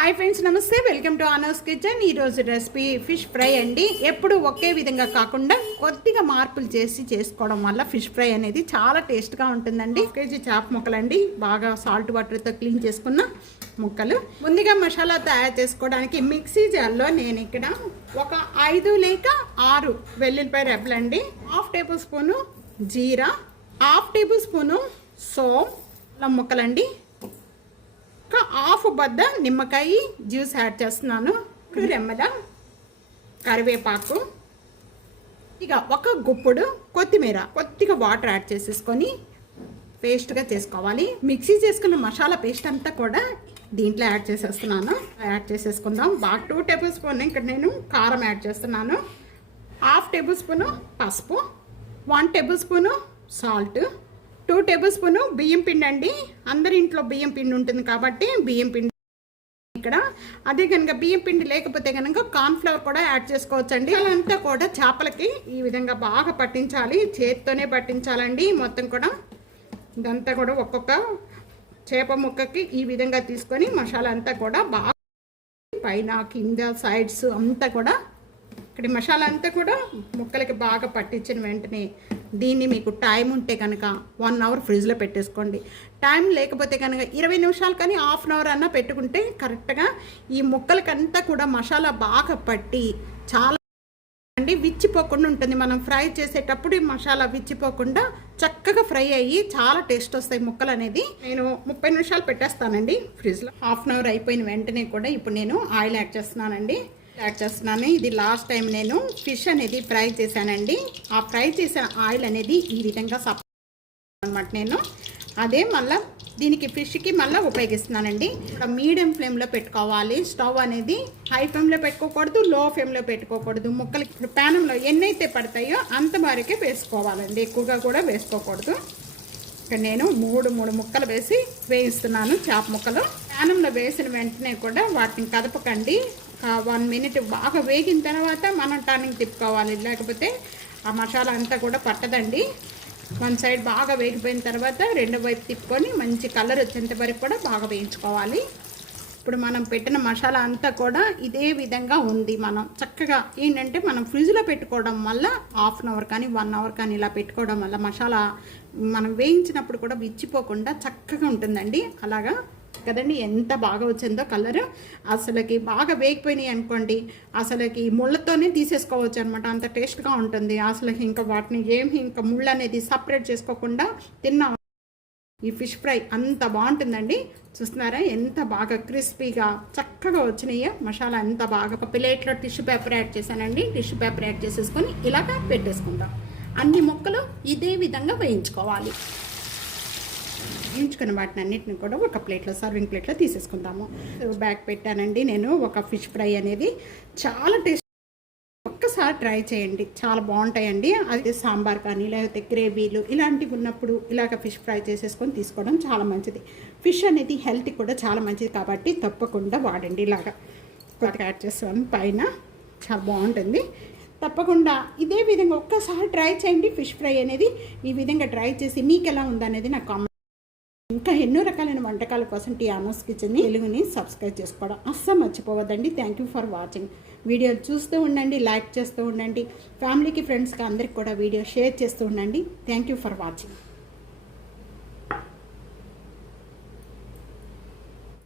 Hi friends నమస్తే. Welcome to Anu's kitchen. ఈరోజు recipe fish fry అండి. ఎప్పుడు ఒకే విధంగా కాకుండా కొద్దిగా మార్పులు చేసి చేసుకోవడం వల్ల ఫిష్ ఫ్రై అనేది చాలా టేస్ట్గా ఉంటుందండి. కేజీ చేప ముక్కలండి. బాగా సాల్ట్ వాటర్తో క్లీన్ చేసుకున్న ముక్కలు. ముందుగా మసాలా తయారు చేసుకోవడానికి మిక్సీ జార్లో నేను ఇక్కడ ఒక ఐదు లేక ఆరు వెల్లుల్లిపాయ రెబ్బలండి హాఫ్ టేబుల్ స్పూను జీరా హాఫ్ టేబుల్ స్పూను సోమ్ ముక్కలండి. బద్ద నిమ్మకాయ జ్యూస్ యాడ్ చేస్తున్నాను. రెమ్మల కరివేపాకు. ఇక ఒక గుప్పుడు కొత్తిమీర. కొద్దిగా వాటర్ యాడ్ చేసేసుకొని పేస్ట్గా చేసుకోవాలి. మిక్సీ చేసుకున్న మసాలా పేస్ట్ అంతా కూడా దీంట్లో యాడ్ చేసేస్తున్నాను. యాడ్ చేసేసుకుందాం. బాగా టూ టేబుల్ స్పూన్ ఇక్కడ నేను కారం యాడ్ చేస్తున్నాను. హాఫ్ టేబుల్ స్పూను పసుపు. One table spoon salt. Two table spoon బియ్యం పిండి అండి. అందరి ఇంట్లో బియ్యం పిండి ఉంటుంది కాబట్టి బియ్యం పిండి ఇక్కడ. అదే కనుక బియ్యం పిండి లేకపోతే కనుక కార్న్ఫ్లవర్ కూడా యాడ్ చేసుకోవచ్చు అండి అదంతా కూడా చేపలకి ఈ విధంగా బాగా పట్టించాలి. చేతితోనే పట్టించాలండి మొత్తం కూడా. ఇదంతా కూడా ఒక్కొక్క చేప ముక్కకి ఈ విధంగా తీసుకొని మసాలా అంతా కూడా బాగా పైన కింద సైడ్స్ అంతా కూడా ఇక్కడ మసాలా అంతా కూడా ముక్కలకి బాగా పట్టించిన వెంటనే దీన్ని మీకు టైం ఉంటే కనుక వన్ అవర్ ఫ్రిడ్జ్లో పెట్టేసుకోండి. టైం లేకపోతే కనుక ఇరవై నిమిషాలు కానీ హాఫ్ అన్ అవర్ అన్నా పెట్టుకుంటే కరెక్ట్గా ఈ ముక్కలకంతా కూడా మసాలా బాగా పట్టి చాలా అండి విచ్చిపోకుండా ఉంటుంది. మనం ఫ్రై చేసేటప్పుడు ఈ మసాలా విచ్చిపోకుండా చక్కగా ఫ్రై అయ్యి చాలా టేస్ట్ వస్తాయి ముక్కలు అనేది. నేను ముప్పై నిమిషాలు పెట్టేస్తానండి ఫ్రిడ్జ్లో. హాఫ్ అన్ అవర్ అయిపోయిన వెంటనే కూడా ఇప్పుడు నేను ఆయిల్ యాడ్ చేస్తున్నానండి. యాడ్ చేస్తున్నాను. ఇది లాస్ట్ టైం నేను ఫిష్ అనేది ఫ్రై చేశానండి. ఆ ఫ్రై చేసిన ఆయిల్ అనేది ఈ విధంగా సప్ అనమాట నేను. అదే మళ్ళీ దీనికి ఫిష్కి మళ్ళీ ఉపయోగిస్తున్నానండి. మీడియం ఫ్లేమ్లో పెట్టుకోవాలి. స్టవ్ అనేది హై ఫ్లేమ్లో పెట్టుకోకూడదు లో ఫ్లేమ్లో పెట్టుకోకూడదు. ముక్కలకి ప్యానంలో ఎన్నైతే పడతాయో అంత వరకే వేసుకోవాలండి. ఎక్కువగా కూడా వేసుకోకూడదు. ఇక్కడ నేను మూడు మూడు ముక్కలు వేసి వేయిస్తున్నాను చేప ముక్కలు. పానంలో వేసిన వెంటనే కూడా వాటిని కదపకండి. వన్ మినిట్ బాగా వేగిన తర్వాత మనం టర్నింగ్ తిప్పుకోవాలి. లేకపోతే ఆ మసాలా అంతా కూడా పట్టదండి. వన్ సైడ్ బాగా వేగిపోయిన తర్వాత రెండో వైపు తిప్పుకొని మంచి కలర్ వచ్చేంత వరకు కూడా బాగా వేయించుకోవాలి. ఇప్పుడు మనం పెట్టిన మసాలా అంతా కూడా ఇదే విధంగా ఉంది మనం. చక్కగా ఏంటంటే మనం ఫ్రిడ్జ్లో పెట్టుకోవడం వల్ల హాఫ్ అన్ అవర్ కానీ వన్ అవర్ కానీ ఇలా పెట్టుకోవడం వల్ల మసాలా మనం వేయించినప్పుడు కూడా విచ్చిపోకుండా చక్కగా ఉంటుందండి. అలాగా కదండి? ఎంత బాగా వచ్చిందో కలర్ అసలుకి బాగా వేగిపోయినాయి అనుకోండి. అసలుకి ముళ్ళతోనే తీసేసుకోవచ్చు అనమాట అంత టేస్ట్గా ఉంటుంది. అసలుకి ఇంకా వాటిని ఏమి ఇంకా ముళ్ళు అనేది సపరేట్ చేసుకోకుండా తిన్నా. ఈ ఫిష్ ఫ్రై అంత బాగుంటుందండి. చూస్తున్నారా? ఎంత బాగా క్రిస్పీగా చక్కగా వచ్చినాయో. మసాలా ఎంత బాగా. ఒక ప్లేట్లో టిష్యూ పేపర్ యాడ్ చేశానండి. టిష్యూ పేపర్ యాడ్ చేసేసుకొని ఇలాగ పెట్టేసుకుందాం. అన్ని ముక్కలు ఇదే విధంగా వేయించుకోవాలి. వేయించుకున్న వాటిని అన్నిటిని కూడా ఒక ప్లేట్లో సర్వింగ్ ప్లేట్లో తీసేసుకుందాము. బ్యాగ్ పెట్టానండి నేను. ఒక ఫిష్ ఫ్రై అనేది చాలా టేస్ట్ ఒక్కసారి ట్రై చేయండి. చాలా బాగుంటాయండి. అది సాంబార్ కానీ లేకపోతే గ్రేవీలు ఇలాంటివి ఉన్నప్పుడు ఇలాగ ఫిష్ ఫ్రై చేసేసుకొని తీసుకోవడం చాలా మంచిది. ఫిష్ అనేది హెల్త్ కూడా చాలా మంచిది కాబట్టి తప్పకుండా వాడండి ఇలాగా. కొత్తగా యాడ్ చేస్తాను. పైన చాలా బాగుంటుంది. తప్పకుండా ఇదే విధంగా ఒక్కసారి ట్రై చేయండి ఫిష్ ఫ్రై అనేది. ఈ విధంగా ట్రై చేసి మీకు ఎలా ఉందనేది నాకు కామెంట్ ఇంకా ఎన్నో రకాలైన వంటకాల కోసం టీ ఆమోస్ కిచెన్ని తెలుగుని సబ్స్క్రైబ్ చేసుకోవడం అస్సలు మర్చిపోవద్దండి. Thank you for watching video చూస్తూ ఉండండి లైక్ చేస్తూ ఉండండి. ఫ్యామిలీకి ఫ్రెండ్స్కి అందరికి కూడా వీడియో షేర్ చేస్తూ ఉండండి. Thank you for watching